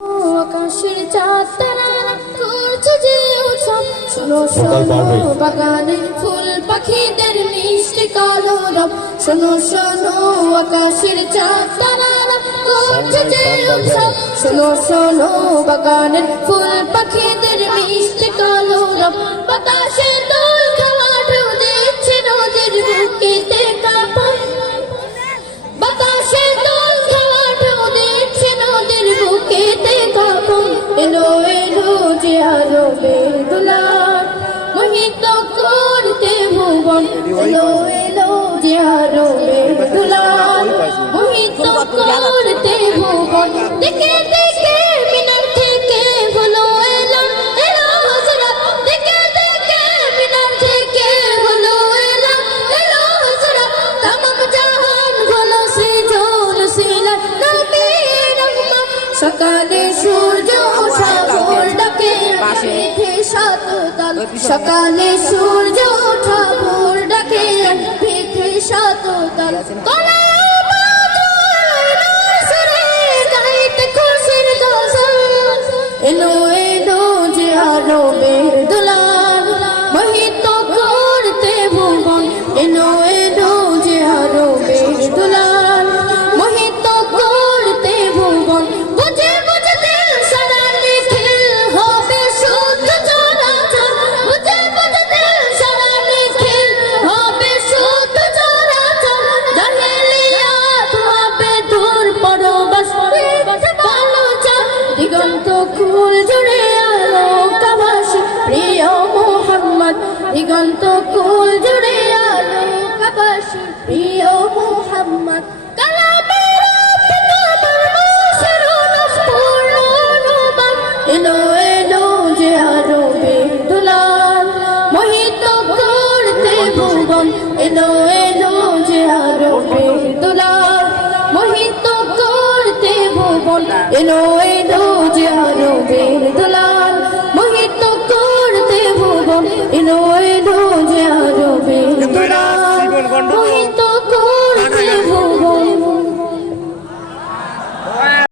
আকাশের চাঁদ তারারা করছে যে উৎসব, শোনো শোনো বাগানের ফুল পাখিদের মিষ্টি কলরব। শোনো শোনো আকাশের চাঁদ তারারা করছে যে উৎসব, শোনো শোনো বাগানের ফুল পাখিদের মিষ্টি কলরব। বাতাসে দোল খাওয়া ঢেউ দিচ্ছে নদীর বুকেতে কাঁপন, বাতাসে দোল খাওয়া ঢেউ দিচ্ছে নদীর বুকেতে কাঁপন। এলো এলো যে আরবের দুলার মোহিত করতে ভুবন, এলো এলো যে আরবের দুলার মোহিত করতে ভুবন। দেখে দেখে মিনার থেকে হলো এলান, এলো হযরত। দেখে দেখে মিনার থেকে হলো এলান, এলো হযরত। তামাম জাহান হলো সৃজন সিলাত নবীর রহমত। সকালে সূর্য ওঠা ভোর ডাকে পিঠে সাত তাল, সকালে সূর্য ওঠা ভোর ডাকে পিঠে সাত তাল। এলো এলো যে আরবের দুলার মোহিত করতে ভুবন, এলো এলো যে আরবের দুলার মোহিত করতে ভুবন। বুঝে বুঝে দিল সারা নিখিল হবে শুদ্ধ চরাচর, বুঝে বুঝে দিল সারা নিখিল হবে শুদ্ধ চরাচর। জাহেলিয়াত হবে দূর পরবাস ভালো চা, দিগন্ত কুল জুড়ে আলোক আভাসী প্রিয় মুহাম্মদ, দিগন্ত কুল জুড়ে আলোক আভাসী প্রিয় মুহাম্মদ। কালামের তোমার মুসরুন পূর্ণ অনুবাদ, এলো এলো যে আরবের দুলার মোহিত করতে ভুবন, এলো এলো যে আরবের দুলার মোহিত করতে ভুবন, এলো এলো যে আরবের দুলার মোহিত করতে ভুবন, এলো